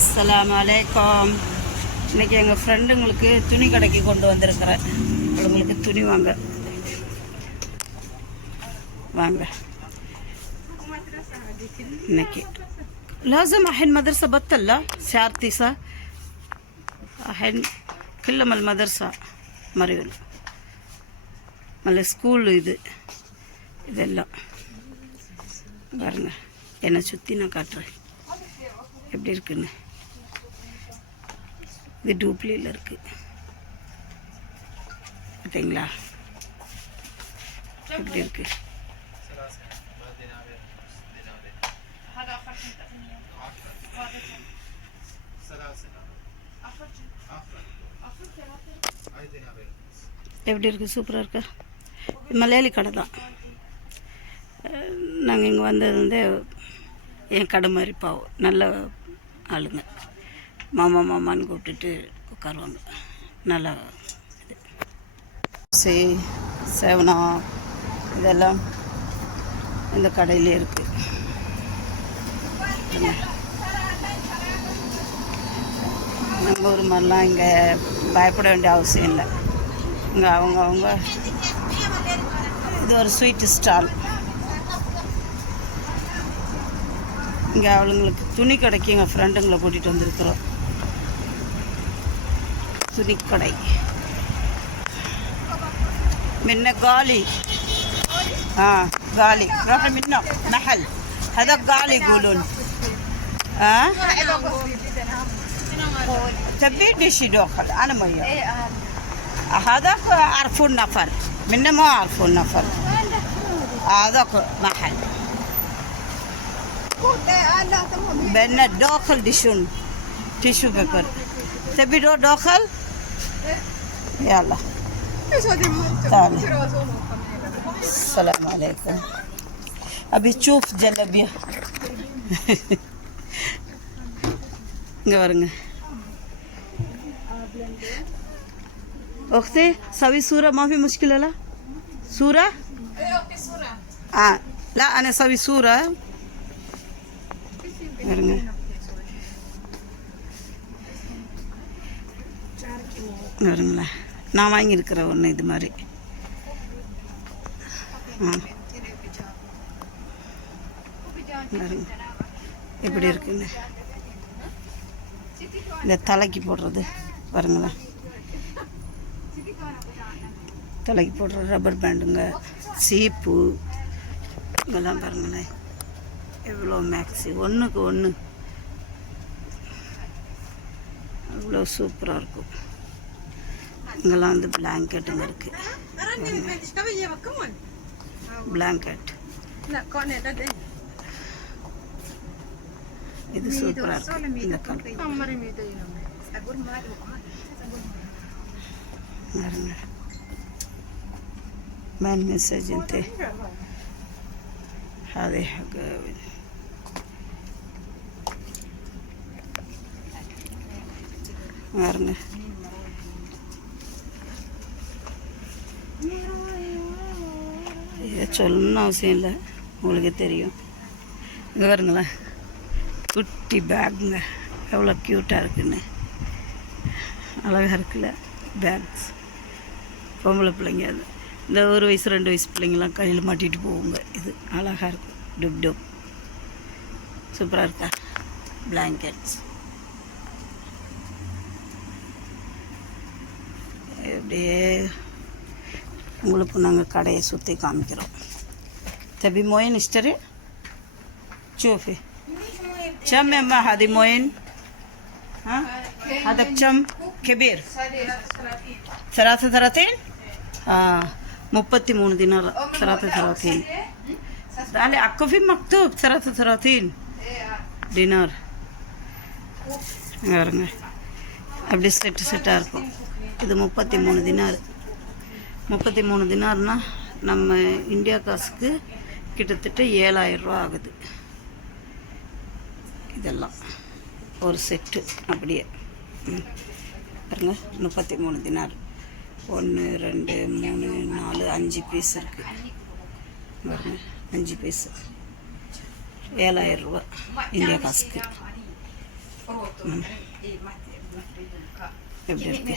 அஸ்ஸலாமு அலைக்கும். இன்றைக்கி எங்கள் ஃப்ரெண்டுங்களுக்கு துணி கடைக்கு கொண்டு வந்திருக்கிறேன். அவங்களுக்கு துணி வாங்க இன்னைக்கு لازم الحين مدرسة بطلة ساعة 9 الحين كلهم المدرسة مريول மல்ல ஸ்கூல் இதெல்லாம் பாருங்க. என்னை சுற்றி நான் காட்டுறேன் எப்படி இருக்குன்னு. இது டூப்ளியில் இருக்குது பார்த்தீங்களா எப்படி இருக்கு. எப்படி இருக்குது, சூப்பராக இருக்கா. மலையாளி கடை தான். நாங்கள் இங்கே வந்தது என் கடை மாதிரி பாவம் நல்ல ஆளுங்க. மாமா மாமான்னு கூப்பிட்டுட்டு உட்காருவாங்க. நல்லா சேவனா இதெல்லாம் இந்த கடையிலே இருக்குது. நம்ம ஊர் மாதிரிலாம் இங்கே பயப்பட வேண்டிய அவசியம் இல்லை. இங்கே அவங்க இது ஒரு ஸ்வீட் ஸ்டால். இங்கே அவளுங்களுக்கு துணி கடைக்கு எங்கள் ஃப்ரெண்டுங்களை கூட்டிகிட்டு வந்திருக்கிறோம். துணிக்கடை من قالي قالي روح منه محل هذا قالي يقولون تبي دشي داخل انا ما هذا عرفوا النفر منه ما عرفوا النفر هذا محل بين داخل دشون تيشو بيبر تبي داخل يلا تعالي. السلام عليكم. أبي تشوف جلابية. قبرنا. أختي سوي صورة ما في مشكلة لا؟ صورة؟ إيه أختي صورة. لا أنا سوي صورة. قبرنا. قبرنا. நான் வாங்கியிருக்கிற ஒன்று இது மாதிரி. எப்படி இருக்குன்னு இந்த தலைக்கு போடுறது பாருங்களேன். தலைக்கு போடுற ரப்பர் பேண்டுங்க, சீப்பு இங்கெல்லாம் பாருங்களேன். எவ்வளோ மேக்ஸி ஒன்றுக்கு ஒன்று அவ்வளோ சூப்பராக இருக்கும். இங்கெல்லாம் வந்து பிளாங்கெட்டுங்க இருக்குது. பிளாங்கெட் இது சூப்பராக இருக்குது. இந்த கலர் மேன் மெசேஜ் هذه حق பாருங்க. இதை சொல்லணும்னு அவசியம் இல்லை, உங்களுக்கே தெரியும். இங்கே பாருங்களேன், குட்டி பேக்குங்க எவ்வளோ க்யூட்டாக இருக்குன்னு. அழகாக இருக்குல்ல பேக்ஸ். பொம்பளை பிள்ளைங்க அது இந்த 1 வயசு 2 வயசு பிள்ளைங்களாம் கையில் மாட்டிகிட்டு போவோங்க. இது அழகாக இருக்கும். டுப் டுப் சூப்பராக இருக்கா. பிளாங்கெட்ஸ் அப்படியே உங்களுக்கு நாங்கள் கடையை சுற்றி காமிக்கிறோம். تبي موين اشتري؟ شوفي كم يا ما هذه موين؟ هذا كم كبير 33 33 دينار 33 تعالي عكفي مكتوب 33 دينار. பாருங்க அப்படி செட்டாக இருக்கும். இது 33 தினார். 33 தினார்னா நம்ம இந்தியா காசுக்கு கிட்டத்தட்ட 7000 ரூபா ஆகுது. இதெல்லாம் ஒரு செட்டு அப்படியே பாருங்க. 33 தினார் 1 2 3 4 5 பீஸ் இருக்குது பாருங்க. 5 பீஸ் 7000 ரூபா இந்தியா காசுக்கு. எப்படி இருக்கு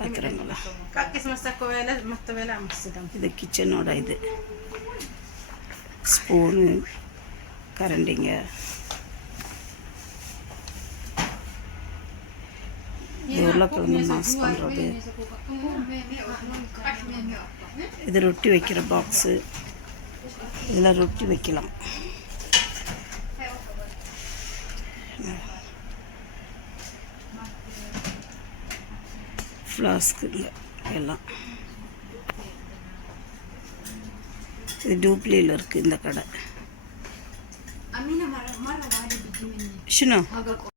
பார்க்குறாங்களா? இது கிச்சனோட இது ஸ்பூனு, கரண்டிங்க, இது உருளைக்கிழங்கு மாஸ் பண்ணுறது, இது ரொட்டி வைக்கிற பாக்ஸு, இதில் ரொட்டி வைக்கலாம். ஃப்ளாஸ்க்குங்க எல்லாம். இது டூப்ளியில் இருக்குது இந்த கடை. ஷுனோ